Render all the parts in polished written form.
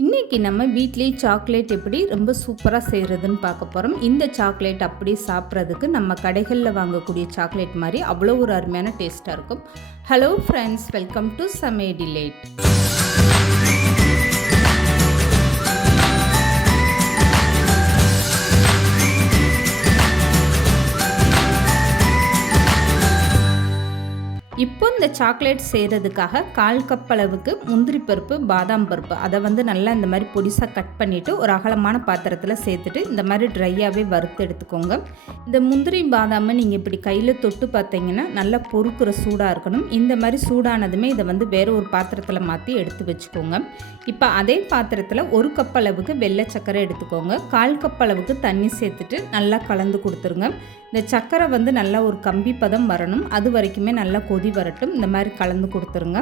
இன்றைக்கி நம்ம வீட்லேயே சாக்லேட் எப்படி ரொம்ப சூப்பராக செய்கிறதுன்னு பார்க்க போகிறோம். இந்த சாக்லேட் அப்படி சாப்பிட்றதுக்கு நம்ம கடைகளில் வாங்கக்கூடிய சாக்லேட் மாதிரி அவ்வளோ ஒரு அருமையான டேஸ்ட்டாக இருக்கும். ஹலோ ஃப்ரெண்ட்ஸ், வெல்கம் டு சமையல் டிலைட். இப்போ இந்த சாக்லேட் செய்கிறதுக்காக 1/4 கப் அளவுக்கு முந்திரி பருப்பு, பாதாம் பருப்பு அதை நல்லா இந்த மாதிரி பொடிசாக கட் பண்ணிவிட்டு ஒரு அகலமான பாத்திரத்தில் சேர்த்துட்டு இந்த மாதிரி ட்ரையாகவே வறுத்து எடுத்துக்கோங்க. இந்த முந்திரி பாதாமை நீங்கள் இப்படி கையில் தொட்டு பார்த்தீங்கன்னா நல்லா பொறுக்கிற சூடாக இருக்கணும். இந்த மாதிரி சூடானதுமே இதை வேறு ஒரு பாத்திரத்தில் மாற்றி எடுத்து வச்சுக்கோங்க. இப்போ அதே பாத்திரத்தில் 1 கப் அளவுக்கு வெள்ளை சர்க்கரை எடுத்துக்கோங்க. 1/4 கப் அளவுக்கு தண்ணி சேர்த்துட்டு நல்லா கலந்து கொடுத்துருங்க. இந்த சர்க்கரை நல்லா ஒரு கம்பி பதம் வரணும். அது வரைக்குமே நல்லா கொதி வரட்டும். இந்த மாதிரி கலந்து கொடுத்துருங்க.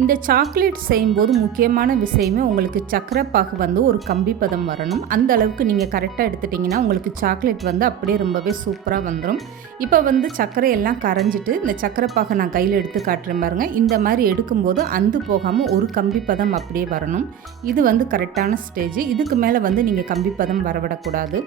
இந்த சாக்லேட் செய்யும்போது முக்கியமான விஷயமே உங்களுக்கு சர்க்கரை பாகு ஒரு கம்பி பதம் வரணும். அந்த அளவுக்கு நீங்கள் கரெக்டாக எடுத்துட்டிங்கன்னா உங்களுக்கு சாக்லேட் அப்படியே ரொம்பவே சூப்பராக வந்துடும். இப்போ சர்க்கரை எல்லாம் கரைஞ்சிட்டு இந்த சர்க்கரை பாகை நான் கையில் எடுத்து காட்டுறேன் பாருங்க. இந்த மாதிரி எடுக்கும்போது அந்து போகாமல் ஒரு கம்பி பதம் அப்படியே வரணும். இது கரெக்டான ஸ்டேஜ். இதுக்கு மேலே நீங்கள் கம்பி பதம் வரவிடக்கூடாது.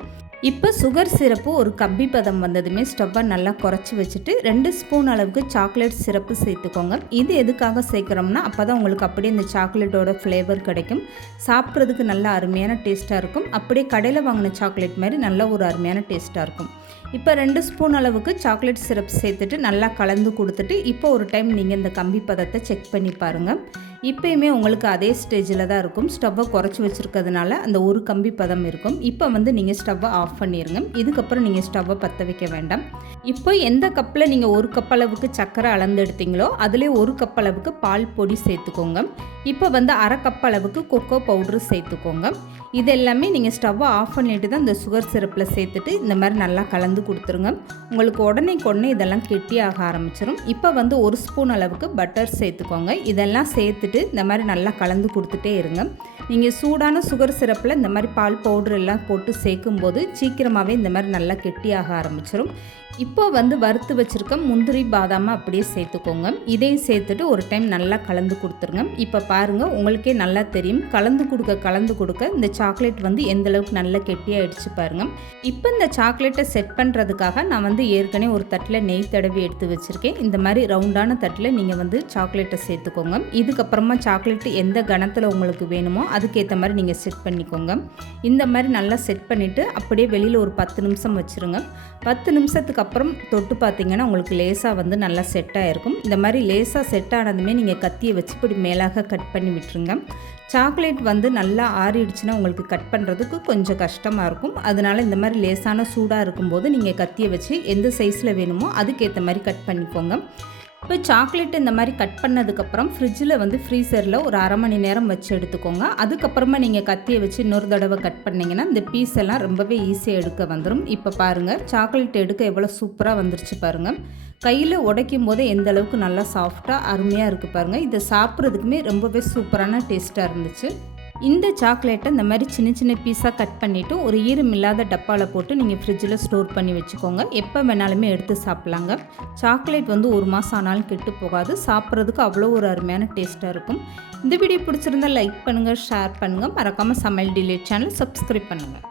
இப்போ சுகர் சிரப்பு ஒரு கம்பி பதம் வந்ததுமே ஸ்டவ்வை நல்லா குறைச்சி வச்சுட்டு 2 ஸ்பூன் அளவுக்கு சாக்லேட் சிரப்பு சேர்த்துக்கோங்க. இது எதுக்காக சேர்க்குறோம்னா அப்போ தான் உங்களுக்கு அப்படியே இந்த சாக்லேட்டோட ஃப்ளேவர் கிடைக்கும். சாப்பிட்றதுக்கு நல்ல அருமையான டேஸ்ட்டாக இருக்கும். அப்படியே கடையில் வாங்கின சாக்லேட் மாதிரி நல்ல ஒரு அருமையான டேஸ்ட்டாக இருக்கும். இப்போ 2 ஸ்பூன் அளவுக்கு சாக்லேட் சிரப் சேர்த்துட்டு நல்லா கலந்து கொடுத்துட்டு இப்போ ஒரு டைம் நீங்கள் இந்த கம்பி பதத்தை செக் பண்ணி பாருங்கள். இப்போயுமே உங்களுக்கு அதே ஸ்டேஜில் தான் இருக்கும். ஸ்டவ்வை குறைச்சி வச்சுருக்கிறதுனால அந்த ஒரு கம்பி பதம் இருக்கும். இப்போ நீங்கள் ஸ்டவ்வை ஆஃப் பண்ணிடுங்க. இதுக்கப்புறம் நீங்கள் ஸ்டவ்வை பற்ற வைக்க வேண்டாம். இப்போ எந்த கப்பில் நீங்கள் 1 கப் அளவுக்கு சர்க்கரை அளந்து எடுத்தீங்களோ அதிலே 1 கப் அளவுக்கு பால் பொடி சேர்த்துக்கோங்க. இப்போ 1/2 கப் அளவுக்கு கொக்கோ பவுட்ரு சேர்த்துக்கோங்க. இது எல்லாமே நீங்கள் ஸ்டவ்வை ஆஃப் பண்ணிட்டு தான் இந்த சுகர் சிரப்பில் சேர்த்துட்டு இந்த மாதிரி நல்லா கலந்து கொடுத்துருங்க. உங்களுக்கு உடனே இதெல்லாம் கெட்டியாக ஆரம்பிச்சிடும். இப்போ 1 ஸ்பூன் அளவுக்கு பட்டர் சேர்த்துக்கோங்க. இதெல்லாம் சேர்த்துட்டு இந்த மாதிரி நல்லா கலந்து கொடுத்துட்டே இருங்க. நீங்கள் சூடான சுகர் சிரப்பில் இந்த மாதிரி பால் பவுடர் எல்லாம் போட்டு சேர்க்கும்போது சீக்கிரமாகவே இந்த மாதிரி நல்லா கெட்டியாக ஆரம்பிச்சிடும். இப்போ வறுத்து வச்சுருக்க முந்திரி பாதாமை அப்படியே சேர்த்துக்கோங்க. இதையும் சேர்த்துட்டு ஒரு டைம் நல்லா கலந்து கொடுத்துருங்க. இப்போ பாருங்கள், உங்களுக்கே நல்லா தெரியும். கலந்து கொடுக்க இந்த சாக்லேட் எந்த அளவுக்கு நல்லா கெட்டியாகிடுச்சு பாருங்கள். இப்போ இந்த சாக்லேட்டை செட் பண்ணுறதுக்காக நான் ஏற்கனவே ஒரு தட்டில் நெய் தடவி எடுத்து வச்சுருக்கேன். இந்த மாதிரி ரவுண்டான தட்டில் நீங்கள் சாக்லேட்டை சேர்த்துக்கோங்க. இதுக்கப்புறமா சாக்லேட்டு எந்த கணத்தில் உங்களுக்கு வேணுமோ அதுக்கேற்ற மாதிரி நீங்கள் செட் பண்ணிக்கோங்க. இந்த மாதிரி நல்லா செட் பண்ணிவிட்டு அப்படியே வெளியில் ஒரு 10 நிமிஷம் வச்சுருங்க. 10 நிமிஷத்துக்கு அப்புறம் தொட்டு பார்த்தீங்கன்னா உங்களுக்கு லேசாக நல்லா செட் ஆகிருக்கும். இந்த மாதிரி லேசாக செட் ஆனதுமே நீங்கள் கத்தியை வச்சு இப்படி மேலாக கட் பண்ணி விட்டுருங்க. சாக்லேட் நல்லா ஆறிடுச்சுன்னா உங்களுக்கு கட் பண்ணுறதுக்கு கொஞ்சம் கஷ்டமாக இருக்கும். அதனால் இந்த மாதிரி லேசான சூடாக இருக்கும்போது நீங்கள் கத்தியை வச்சு எந்த சைஸில் வேணுமோ அதுக்கேற்ற மாதிரி கட் பண்ணிக்கோங்க. இப்போ சாக்லேட் இந்த மாதிரி கட் பண்ணதுக்கப்புறம் ஃப்ரிட்ஜில் ஃப்ரீசரில் ஒரு 1/2 மணி நேரம் வச்சு எடுத்துக்கோங்க. அதுக்கப்புறமா நீங்கள் கத்தியை வச்சு இன்னொரு தடவை கட் பண்ணிங்கன்னா இந்த பீஸ் எல்லாம் ரொம்பவே ஈஸியாக எடுக்க வந்துடும். இப்போ பாருங்கள், சாக்லேட் எடுக்க எவ்வளோ சூப்பராக வந்துருச்சு பாருங்கள். கையில் உடைக்கும் போதே எந்த அளவுக்கு நல்லா சாஃப்டாக அருமையாக இருக்குது பாருங்கள். இதை சாப்பிட்றதுக்குமே ரொம்பவே சூப்பரான டேஸ்ட்டாக இருந்துச்சு. இந்த சாக்லேட்டை இந்த மாதிரி சின்ன சின்ன பீஸாக கட் பண்ணிவிட்டு ஒரு ஈரமில்லாத டப்பாவில் போட்டு நீங்கள் ஃப்ரிட்ஜில் ஸ்டோர் பண்ணி வச்சுக்கோங்க. எப்போ வேணாலுமே எடுத்து சாப்பிட்லாங்க. சாக்லேட் 1 மாதம் ஆனாலும் கெட்டு போகாது. சாப்பிட்றதுக்கு அவ்வளோ ஒரு அருமையான டேஸ்ட்டாக இருக்கும். இந்த வீடியோ பிடிச்சிருந்தால் லைக் பண்ணுங்கள், ஷேர் பண்ணுங்கள். மறக்காமல் சமையல் டிலைட் சேனல் சப்ஸ்கிரைப் பண்ணுங்கள்.